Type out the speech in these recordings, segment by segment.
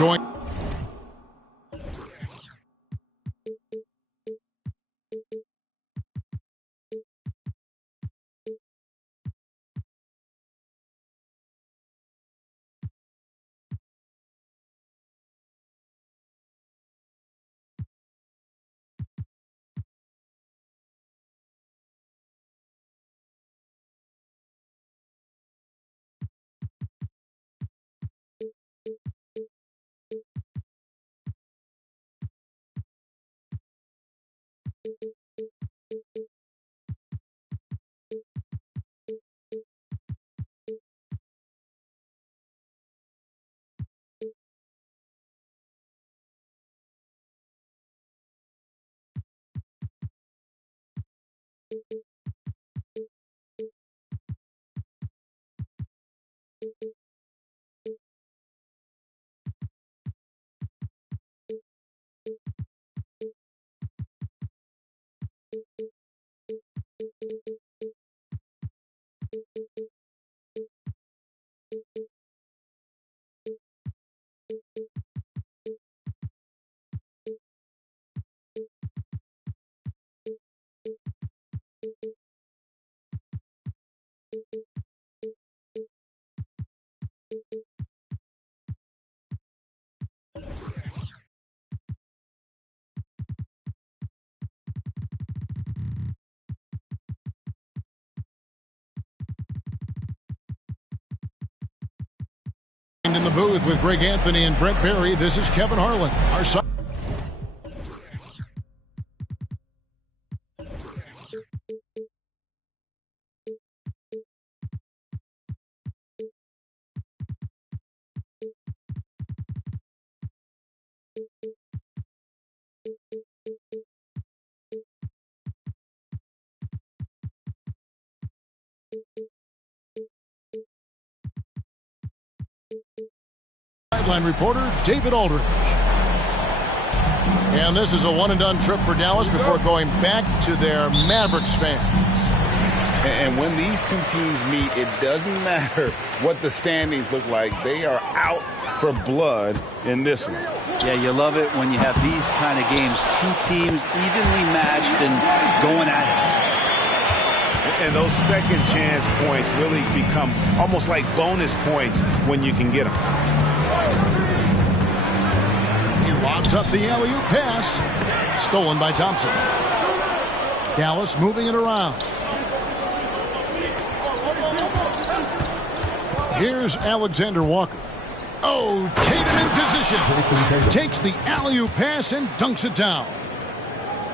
Join. In the booth with Greg Anthony and Brent Barry, this is Kevin Harlan. Our sideline reporter, David Aldridge. And this is a one-and-done trip for Dallas before going back to their Mavericks fans. And when these two teams meet, it doesn't matter what the standings look like. They are out for blood in this one. Yeah, you love it when you have these kind of games. Two teams evenly matched and going at it. And those second chance points really become almost like bonus points when you can get them. He lobs up the alley-oop pass. Stolen by Thompson. Dallas moving it around. Here's Alexander Walker. Oh, Tatum in position. Takes the alley-oop pass and dunks it down.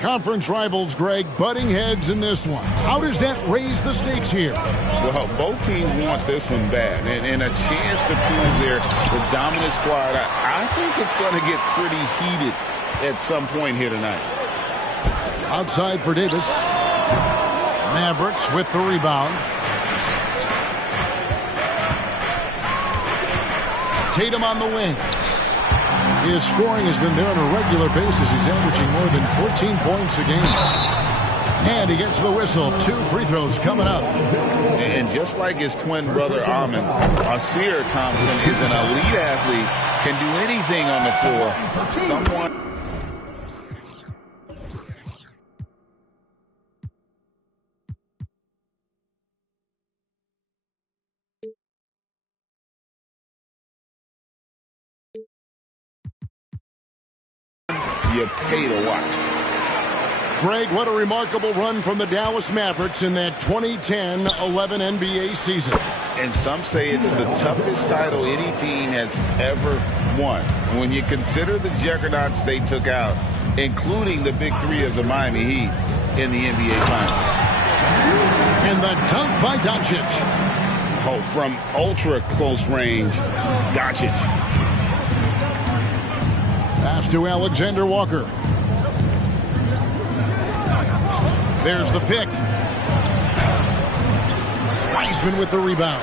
Conference rivals, Greg, butting heads in this one. How does that raise the stakes here? Well, both teams want this one bad, and a chance to prove they're the dominant squad. I think it's going to get pretty heated at some point here tonight. Outside for Davis. Mavericks with the rebound. Tatum on the wing. His scoring has been there on a regular basis. He's averaging more than 14 points a game. And he gets the whistle. 2 free throws coming up. And just like his twin brother Armin, Asir Thompson is an elite athlete, can do anything on the floor. Someone... you pay to watch. Greg, what a remarkable run from the Dallas Mavericks in that 2010-11 NBA season. And some say it's the toughest title any team has ever won. When you consider the juggernauts they took out, including the big three of the Miami Heat in the NBA Finals. And the dunk by Doncic. Oh, from ultra close range, Doncic. Pass to Alexander Walker. There's the pick. Wiseman with the rebound.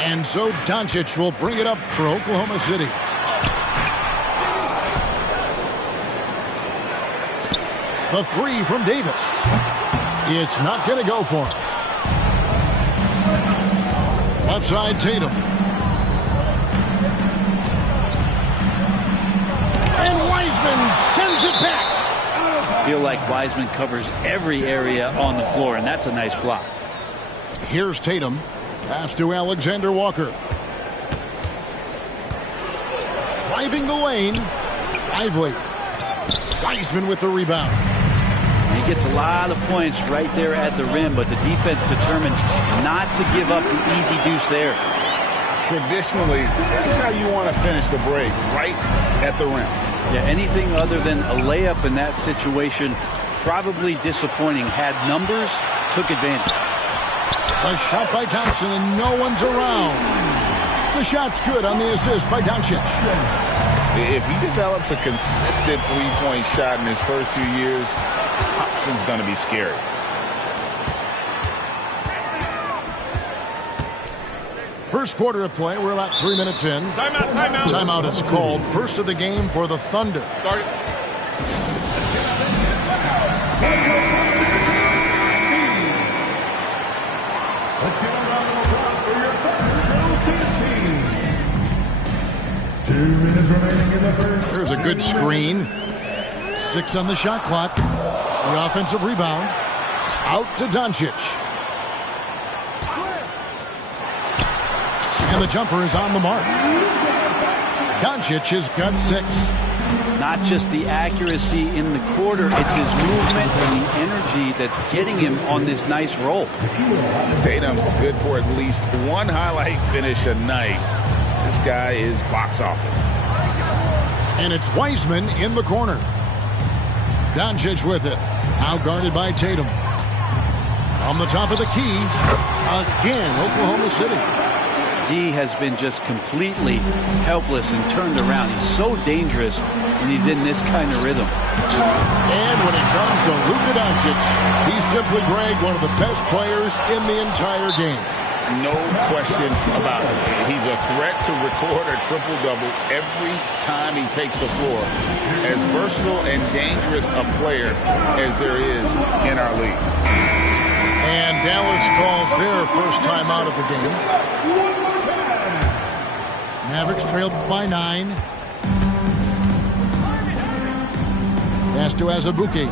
And so Doncic will bring it up for Oklahoma City. The three from Davis. It's not going to go for him. Left side, Tatum. like Wiseman covers every area on the floor, and that's a nice block. Here's Tatum. Pass to Alexander Walker. Driving the lane. Lively. Wiseman with the rebound. He gets a lot of points right there at the rim, but the defense determined not to give up the easy deuce there. Traditionally, that's how you want to finish the break, right at the rim. Yeah, anything other than a layup in that situation, probably disappointing. Had numbers, took advantage. A shot by Thompson, and no one's around. The shot's good on the assist by Doncic. If he develops a consistent three-point shot in his first few years, Thompson's going to be scary. First quarter of play. We're about 3 minutes in. Timeout. Timeout is called. First of the game for the Thunder. Start it. There's a good screen. 6 on the shot clock. The offensive rebound. Out to Doncic. And the jumper is on the mark. Doncic has got 6. Not just the accuracy in the quarter, it's his movement and the energy that's getting him on this nice roll. Tatum, good for at least one highlight finish a night. This guy is box office. And it's Wiseman in the corner. Doncic with it. Out guarded by Tatum. From the top of the key. Again, Oklahoma City. D has been just completely helpless and turned around. He's so dangerous when he's in this kind of rhythm. And when it comes to Luka Doncic, he's simply, Greg, one of the best players in the entire game. No question about it. He's a threat to record a triple-double every time he takes the floor. As versatile and dangerous a player as there is in our league. And Dallas calls their first time out of the game. Mavericks trailed by 9. Pass to Azubuike.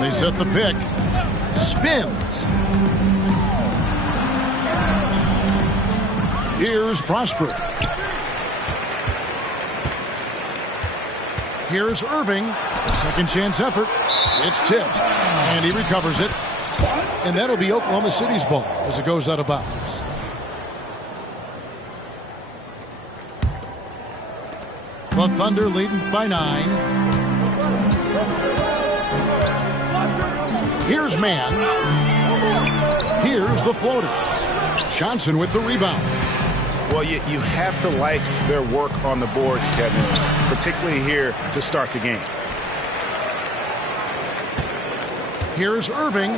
They set the pick. Spins. Here's Prosper. Here's Irving. A second chance effort. It's tipped. And he recovers it. And that'll be Oklahoma City's ball as it goes out of bounds. The Thunder leading by 9. Here's Mann. Here's the floater. Johnson with the rebound. Well, you have to like their work on the boards, Kevin, particularly here to start the game. Here's Irving.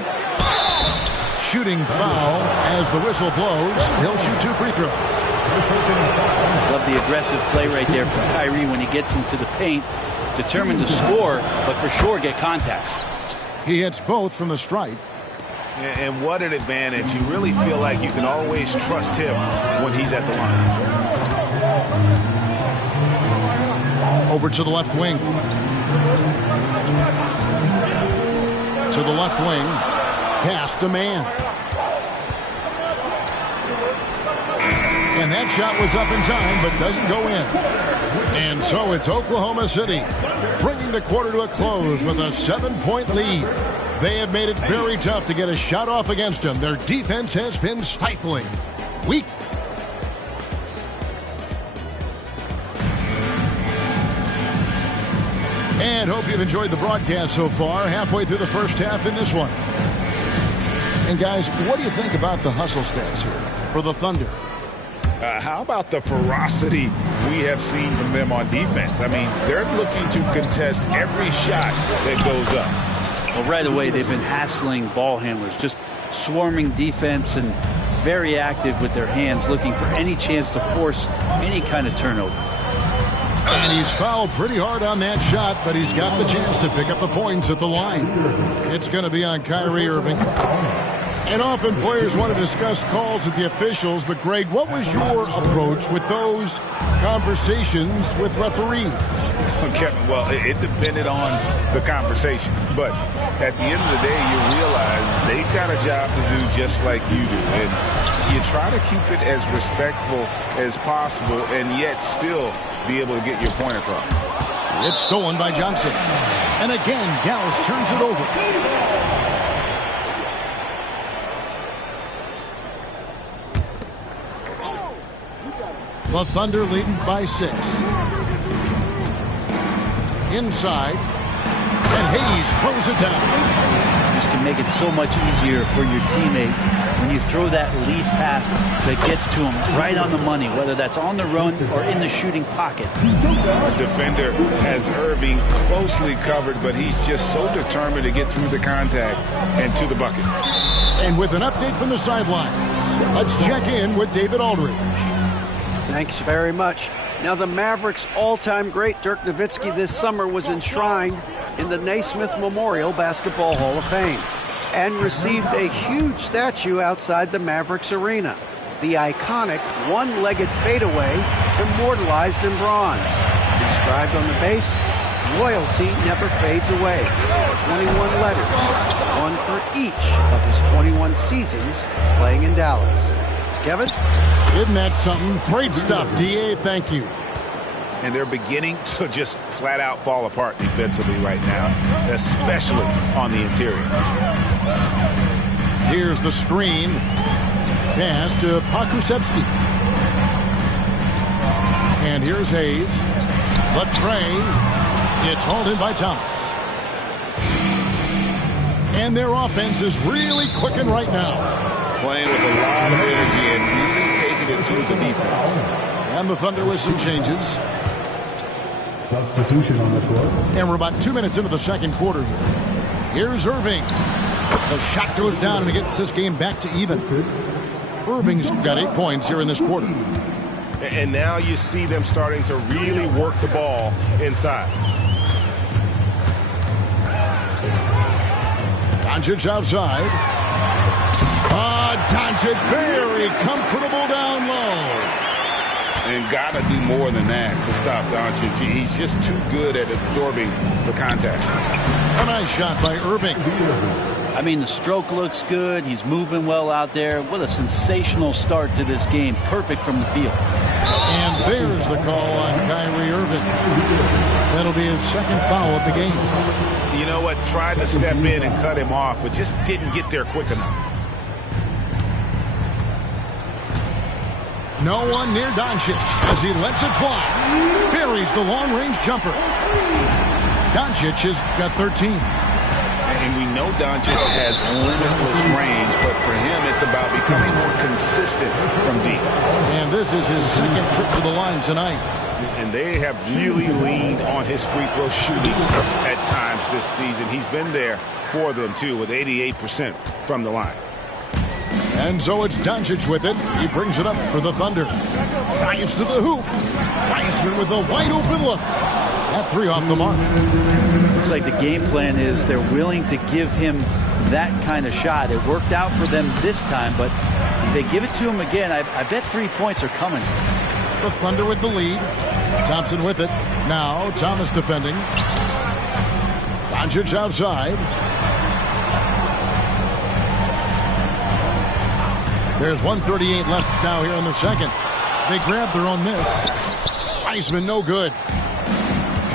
Shooting foul as the whistle blows. He'll shoot 2 free throws. Love the aggressive play right there from Kyrie when he gets into the paint. Determined to score, but for sure get contact. He hits both from the stripe. And what an advantage. You really feel like you can always trust him when he's at the line. Over to the left wing. To the left wing. Pass to Mann. And that shot was up in time, but doesn't go in. And so it's Oklahoma City bringing the quarter to a close with a 7-point lead. They have made it very tough to get a shot off against them. Their defense has been stifling. Weak. And hope you've enjoyed the broadcast so far. Halfway through the first half in this one. And guys, what do you think about the hustle stats here for the Thunder? How about the ferocity we have seen from them on defense? I mean, they're looking to contest every shot that goes up. Well, right away, they've been hassling ball handlers, just swarming defense and very active with their hands, looking for any chance to force any kind of turnover. And he's fouled pretty hard on that shot, but he's got the chance to pick up the points at the line. It's going to be on Kyrie Irving. And often players want to discuss calls with the officials, but Greg, what was your approach with those conversations with referees? Kevin, well, it depended on the conversation. But at the end of the day, you realize they've got a job to do just like you do. And you try to keep it as respectful as possible and yet still be able to get your point across. It's stolen by Johnson. And again, Dallas turns it over. The Thunder leading by 6. Inside. And Hayes throws it down. This can make it so much easier for your teammate when you throw that lead pass that gets to him right on the money, whether that's on the run or in the shooting pocket. The defender has Irving closely covered, but he's just so determined to get through the contact and to the bucket. And with an update from the sidelines, let's check in with David Aldridge. Thanks very much. Now, the Mavericks' all-time great Dirk Nowitzki this summer was enshrined in the Naismith Memorial Basketball Hall of Fame and received a huge statue outside the Mavericks arena. The iconic one-legged fadeaway immortalized in bronze. Inscribed on the base, loyalty never fades away. 21 letters, one for each of his 21 seasons playing in Dallas. Kevin? Isn't that something? Great stuff, D.A. Thank you. And they're beginning to just flat out fall apart defensively right now, especially on the interior. Here's the screen. Pass to Pokusevski. And here's Hayes. The tray. It's hauled in by Thomas. And their offense is really clicking right now. Playing with a lot of energy and really taking it to the defense. And the Thunder with some changes. Substitution on the floor. And we're about 2 minutes into the second quarter here. Here's Irving. The shot goes down and it gets this game back to even. Irving's got 8 points here in this quarter. And now you see them starting to really work the ball inside. Doncic outside. Doncic very comfortable down low. And got to do more than that to stop Doncic. He's just too good at absorbing the contact. A nice shot by Irving. I mean, the stroke looks good. He's moving well out there. What a sensational start to this game. Perfect from the field. And there's the call on Kyrie Irving. That'll be his second foul of the game. You know what? Tried to step in and cut him off, but just didn't get there quick enough. No one near Doncic as he lets it fly. Buries the long-range jumper. Doncic has got 13. And we know Doncic has limitless range, but for him, it's about becoming more consistent from deep. And this is his second trip to the line tonight. And they have really leaned on his free throw shooting at times this season. He's been there for them, too, with 88% from the line. And so it's Doncic with it. He brings it up for the Thunder. Drives to the hoop. Wiseman with a wide open look. That three off the mark. Looks like the game plan is they're willing to give him that kind of shot. It worked out for them this time, but if they give it to him again, I bet 3 points are coming. The Thunder with the lead. Thompson with it. Now Thomas defending. Doncic outside. There's 1:38 left now here in the second. They grab their own miss. Wiseman no good.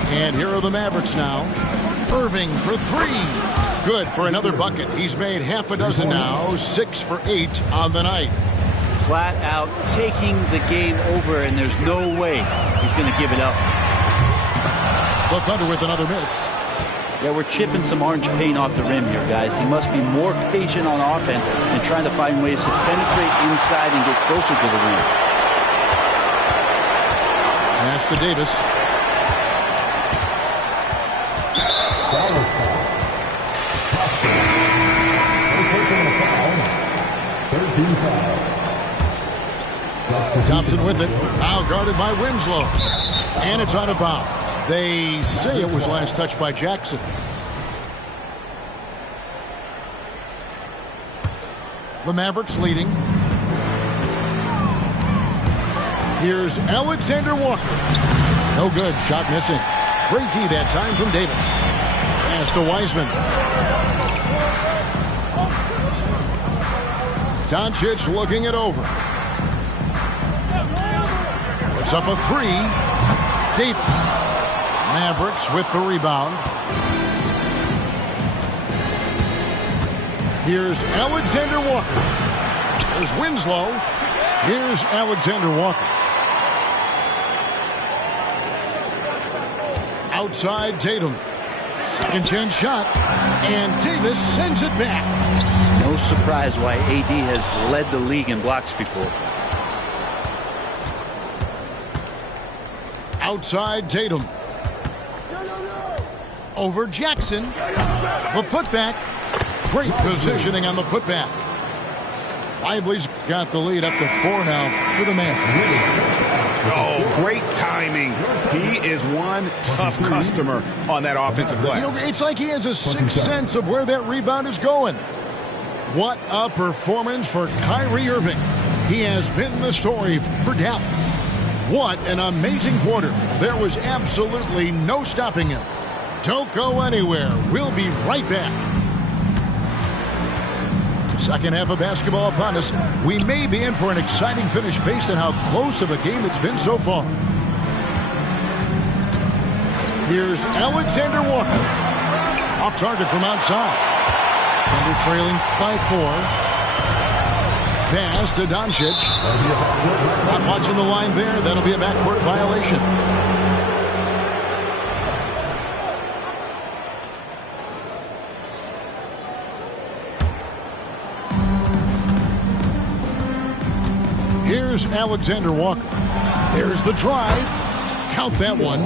And here are the Mavericks now. Irving for three. Good for another bucket. He's made half a dozen now. 6 for 8 on the night. Flat out taking the game over, and there's no way he's going to give it up. The Thunder with another miss. Yeah, we're chipping some orange paint off the rim here, guys. He must be more patient on offense and trying to find ways to penetrate inside and get closer to the rim. Pass to Davis. Dallas foul. 13 foul. Thompson with it. Now guarded by Winslow. And it's out of bounds. They say it was last touched by Jackson. The Mavericks leading. Here's Alexander Walker. No good. Shot missing. Great D that time from Davis. Pass to Wiseman. Doncic looking it over. Puts up a three. Davis. Mavericks with the rebound. Here's Alexander Walker. There's Winslow. Here's Alexander Walker. Outside Tatum. Second chance shot. And Davis sends it back. No surprise why AD has led the league in blocks before. Outside Tatum. Over Jackson. The putback. Great positioning on the putback. Lively's got the lead up to 4 now for the Mavericks. Oh, great timing. He is one tough customer on that offensive glass. You know, it's like he has a sixth sense of where that rebound is going. What a performance for Kyrie Irving. He has been the story for Dallas. What an amazing quarter. There was absolutely no stopping him. Don't go anywhere. We'll be right back. Second half of basketball upon us. We may be in for an exciting finish based on how close of a game it's been so far. Here's Alexander Walker. Off target from outside. Thunder trailing by 4. Pass to Doncic. Not watching the line there. That'll be a backcourt violation. Here's Alexander Walker. There's the drive. Count that one.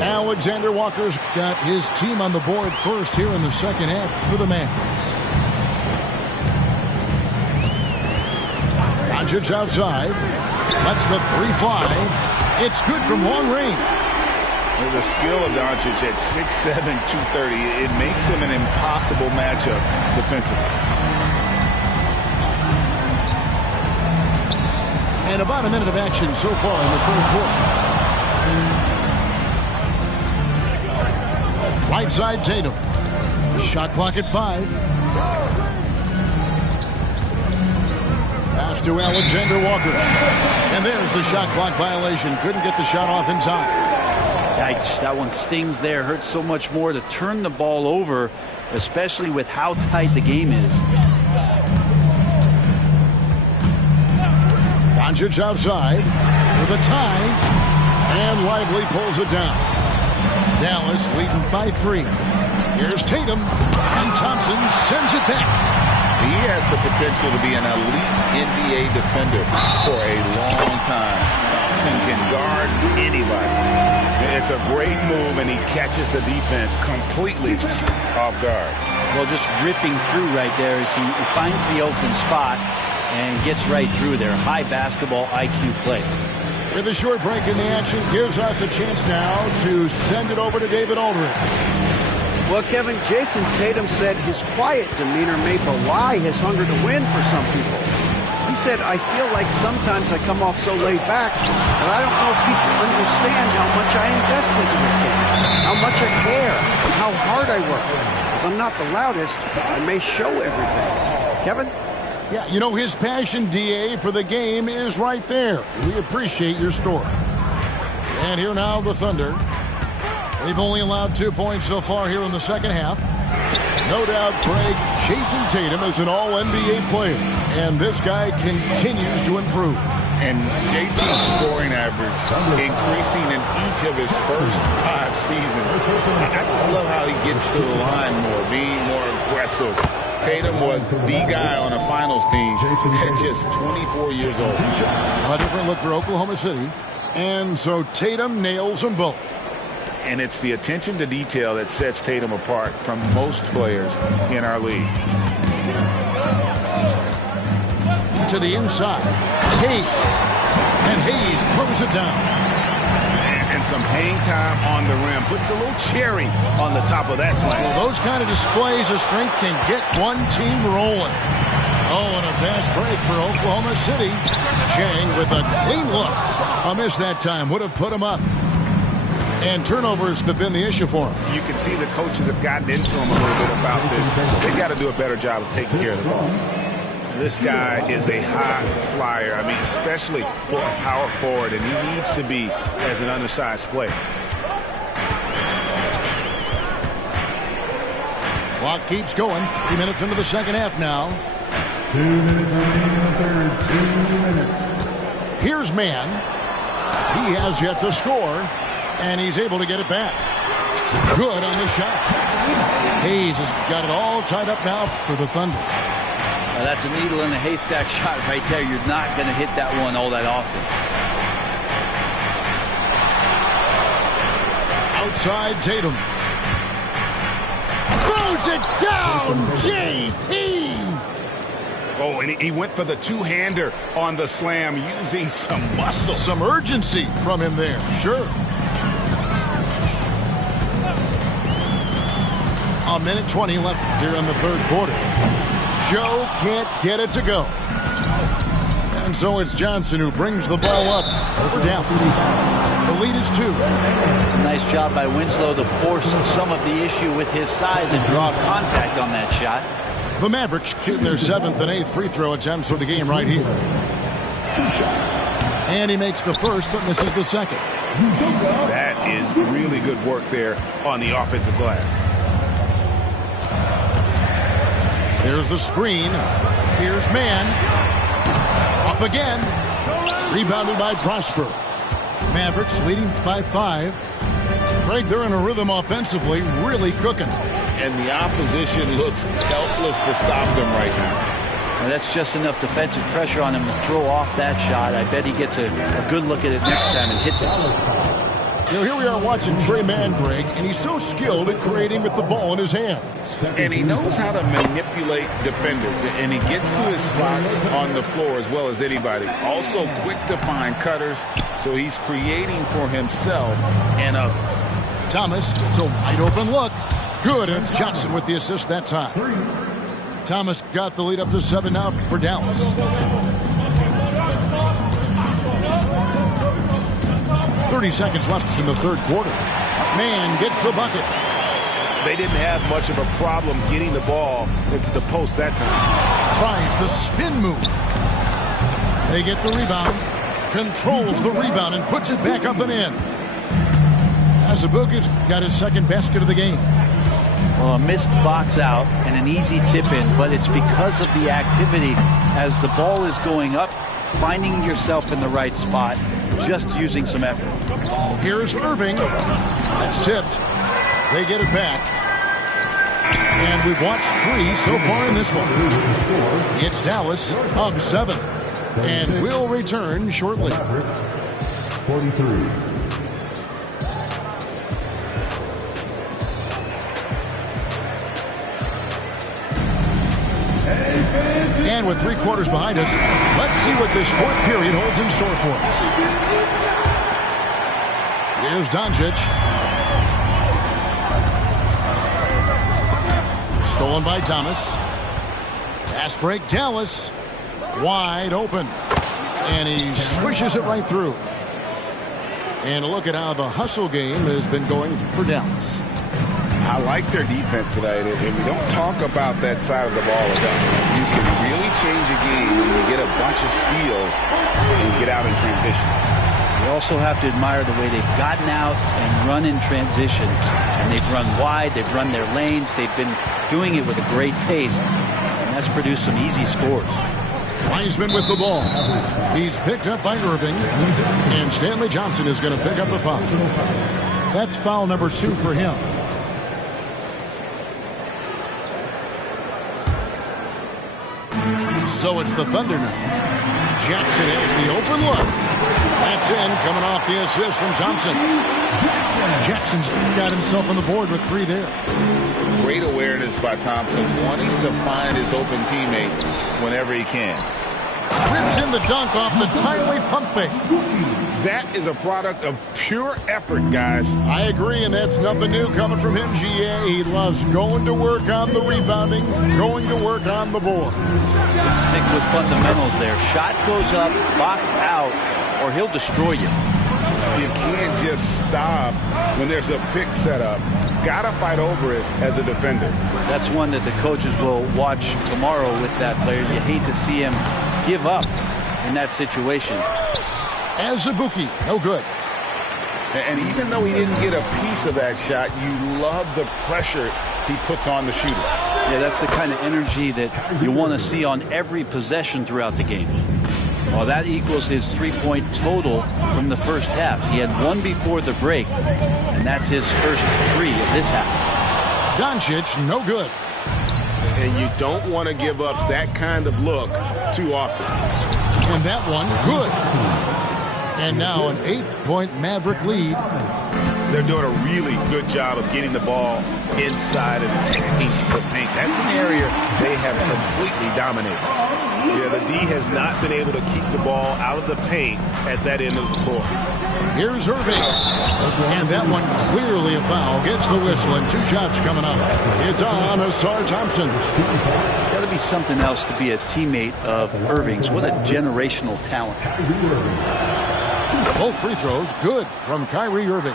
Alexander Walker's got his team on the board first here in the second half for the Mavericks. Doncic outside. Lets the three fly. It's good from long range. With the skill of Doncic at 6'7", 230, it makes him an impossible matchup defensively. And about a minute of action so far in the third quarter. Right side Tatum. Shot clock at 5. Pass to Alexander Walker. And there's the shot clock violation. Couldn't get the shot off in time. Yikes, that one stings there. Hurts so much more to turn the ball over, especially with how tight the game is. Doncic outside for the tie, and Lively pulls it down. Dallas leading by 3. Here's Tatum, and Thompson sends it back. He has the potential to be an elite NBA defender for a long time. Thompson can guard anybody. It's a great move, and he catches the defense completely off guard. Well, just ripping through right there as he finds the open spot and gets right through there. High basketball IQ play. With a short break in the action, gives us a chance now to send it over to David Aldridge. Well, Kevin, Jason Tatum said his quiet demeanor may belie his hunger to win for some people. He said, I feel like sometimes I come off so laid back that I don't know if people understand how much I invest into this game, how much I care, and how hard I work. As I'm not the loudest, I may show everything. Kevin? Yeah, you know, his passion, DA, for the game is right there. We appreciate your story. And here now the Thunder. They've only allowed 2 points so far here in the second half. No doubt, Greg, Jason Tatum is an all-NBA player. And this guy continues to improve. And JT's scoring average increasing in each of his first 5 seasons. I just love how he gets to the line more, being more aggressive. Tatum was the guy on a finals team at just 24 years old. A different look for Oklahoma City. And so Tatum nails them both. And it's the attention to detail that sets Tatum apart from most players in our league. To the inside. Hayes. And Hayes throws it down. And some hang time on the rim. Puts a little cherry on the top of that slam. Well, those kind of displays of strength can get one team rolling. Oh, and a fast break for Oklahoma City. Chang with a clean look. A miss that time would have put him up. And turnovers have been the issue for him. You can see the coaches have gotten into him a little bit about this. They got to do a better job of taking care of the ball. This guy is a high flyer. I mean, especially for a power forward, and he needs to be as an undersized player. Clock keeps going. 3 minutes into the second half now. 2 minutes remaining in the third. 2 minutes. Here's Mann. He has yet to score, and he's able to get it back. Good on the shot. Hayes has got it all tied up now for the Thunder. That's a needle in a haystack shot right there. You're not going to hit that one all that often. Outside Tatum. Throws it down, JT! Oh, and he went for the two-hander on the slam using some muscle. Some urgency from him there, sure. A minute 20 left here in the third quarter. Joe can't get it to go. And so it's Johnson who brings the ball up. We're down. The lead is 2. It's a nice job by Winslow to force some of the issue with his size and draw contact on that shot. The Mavericks shoot their 7th and 8th free throw attempts for the game right here. And he makes the first but misses the second. That is really good work there on the offensive glass. There's the screen. Here's Mann. Up again. Rebounded by Prosper. Mavericks leading by 5. Greg, they're in a rhythm offensively, really cooking. And the opposition looks helpless to stop them right now. And that's just enough defensive pressure on him to throw off that shot. I bet he gets a good look at it next time and hits it. You know, here we are watching Tre Mann, Greg, and he's so skilled at creating with the ball in his hand. And he knows how to manipulate defenders, and he gets to his spots on the floor as well as anybody. Also quick to find cutters, so he's creating for himself and others. Thomas gets a wide open look. Good, and it's Johnson with the assist that time. Thomas got the lead up to 7 now for Dallas. 30 seconds left in the third quarter. Mann gets the bucket. They didn't have much of a problem getting the ball into the post that time. Tries the spin move. They get the rebound. Controls the rebound and puts it back up and in. Azubuike's got his second basket of the game. Well, a missed box out and an easy tip in, but it's because of the activity as the ball is going up, finding yourself in the right spot, just using some effort. Here's Irving. That's tipped. They get it back. And we've watched 3 so far in this one. It's Dallas up 7. And we'll return shortly. 43. And with 3 quarters behind us, let's see what this fourth period holds in store for us. Here's Doncic. Stolen by Thomas. Fast break, Dallas. Wide open. And he swishes it right through. And look at how the hustle game has been going for Dallas. I like their defense tonight, and we don't talk about that side of the ball enough. You can really change a game when you get a bunch of steals and get out in transition. You also have to admire the way they've gotten out and run in transition. And they've run wide, they've run their lanes, they've been doing it with a great pace. And that's produced some easy scores. Wiseman with the ball. He's picked up by Irving. And Stanley Johnson is going to pick up the foul. That's foul number 2 for him. So it's the Thunder now. Jackson has the open look. That's in, coming off the assist from Thompson. Jackson's got himself on the board with 3 there. Great awareness by Thompson, wanting to find his open teammates whenever he can. Rips in the dunk off the timely pump fake. That is a product of pure effort, guys. I agree, and that's nothing new coming from him, GA. He loves going to work on the rebounding, going to work on the board. Stick with fundamentals there. Shot goes up, box out, or he'll destroy you. You can't just stop when there's a pick set up. Gotta fight over it as a defender. That's one that the coaches will watch tomorrow with that player. You hate to see him give up in that situation. Azubuike, no good. And even though he didn't get a piece of that shot, you love the pressure he puts on the shooter. Yeah, that's the kind of energy that you want to see on every possession throughout the game. Well, that equals his three-point total from the first half. He had one before the break, and that's his first three of this half. Doncic, no good. And you don't want to give up that kind of look too often. And that one, good. And now an 8-point Maverick lead. They're doing a really good job of getting the ball inside and attacking the paint. That's an area they have completely dominated. Yeah, the D has not been able to keep the ball out of the paint at that end of the floor. Here's Irving. And that one clearly a foul. Gets the whistle and 2 shots coming up. It's on Ausar Thompson. It's got to be something else to be a teammate of Irving's. What a generational talent. Both free throws good from Kyrie Irving.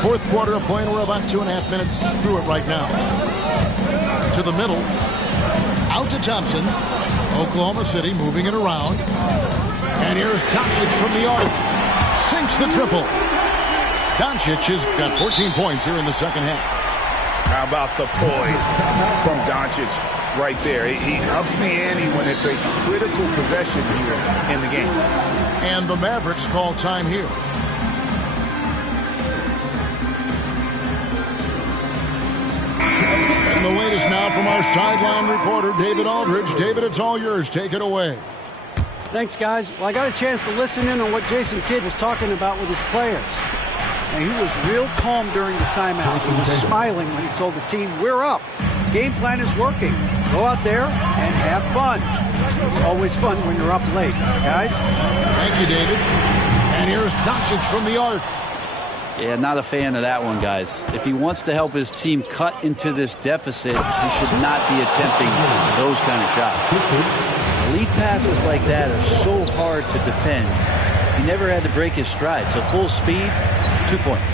Fourth quarter of play, and we're about 2.5 minutes through it right now. To the middle. Out to Thompson. Oklahoma City moving it around. And here's Doncic from the arc. Sinks the triple. Doncic has got 14 points here in the second half. How about the poise from Doncic right there? He ups the ante when it's a critical possession here in the game. And the Mavericks call time here. And the latest now from our sideline reporter, David Aldridge. David, it's all yours. Take it away. Thanks, guys. Well, I got a chance to listen in on what Jason Kidd was talking about with his players. And he was real calm during the timeout. He was smiling when he told the team, we're up. Game plan is working. Go out there and have fun. It's always fun when you're up late, guys. Thank you, David. And here's Doncic from the arc. Yeah, not a fan of that one, guys. If he wants to help his team cut into this deficit, he should not be attempting those kind of shots. Lead passes like that are so hard to defend. He never had to break his stride, so full speed, 2 points.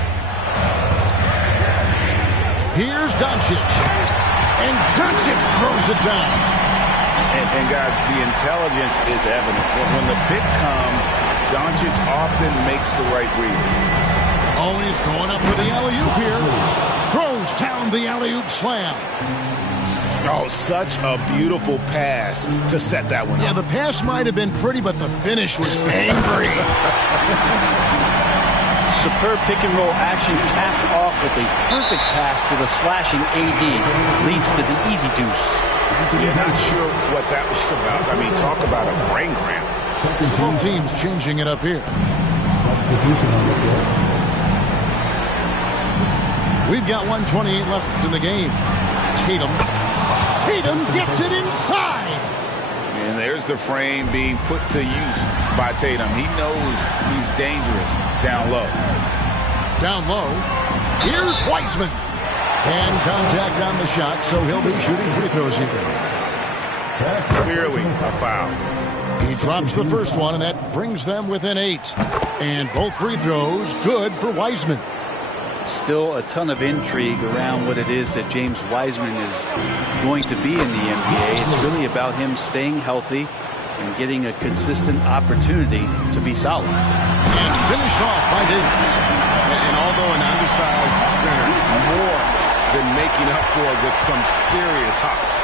Here's Doncic. And Doncic throws it down. And guys, the intelligence is evident. When the pick comes, Doncic often makes the right read. Oh, he's going up with the alley-oop here. Throws down the alley-oop slam. Oh, such a beautiful pass to set that one up. Yeah, the pass might have been pretty, but the finish was angry. Superb pick-and-roll action capped off with a perfect pass to the slashing AD. Leads to the easy deuce. You're not sure what that was about. I mean, talk about a brain cramp. Both teams changing it up here. We've got 1:28 left in the game. Tatum gets it inside. And there's the frame being put to use by Tatum. He knows he's dangerous down low. Down low. Here's Wiseman. And contact on the shot, so he'll be shooting free throws here. Clearly a foul. He drops the first one, and that brings them within 8. And both free throws good for Wiseman. Still a ton of intrigue around what it is that James Wiseman is going to be in the NBA. It's really about him staying healthy and getting a consistent opportunity to be solid. And finished off by Davis. And although an undersized center, more than making up for it with some serious hops.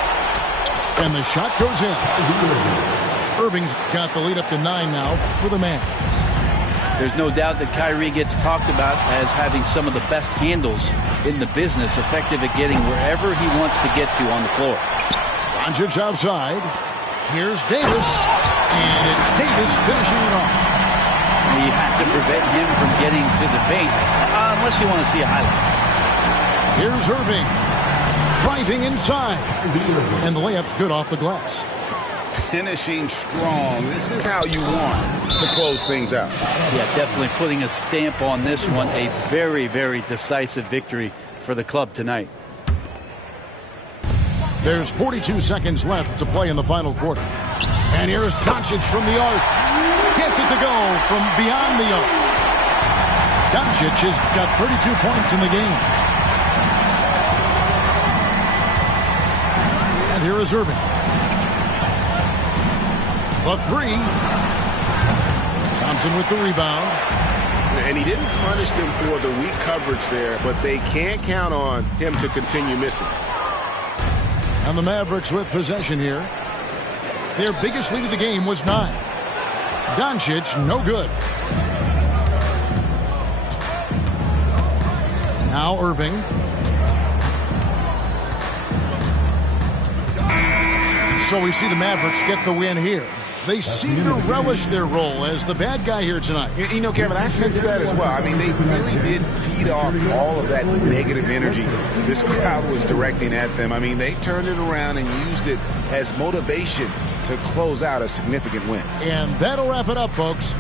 And the shot goes in. Irving's got the lead up to 9 now for the Mavs. There's no doubt that Kyrie gets talked about as having some of the best handles in the business, effective at getting wherever he wants to get to on the floor. Doncic outside. Here's Davis. And it's Davis finishing it off. You have to prevent him from getting to the paint, unless you want to see a highlight. Here's Irving. Driving inside. And the layup's good off the glass. Finishing strong. This is how you want to close things out. Yeah, definitely putting a stamp on this one. A very, very decisive victory for the club tonight. There's 42 seconds left to play in the final quarter. And here's Doncic from the arc. Gets it to go from beyond the arc. Doncic has got 32 points in the game. And here is Irving. The three. Thompson with the rebound. And he didn't punish them for the weak coverage there, but they can't count on him to continue missing. And the Mavericks with possession here. Their biggest lead of the game was 9. Doncic, no good. Now Irving. So we see the Mavericks get the win here. They seem to relish their role as the bad guy here tonight. You know, Kevin, I sense that as well. I mean, they really did feed off all of that negative energy this crowd was directing at them. I mean, they turned it around and used it as motivation to close out a significant win. And that'll wrap it up, folks.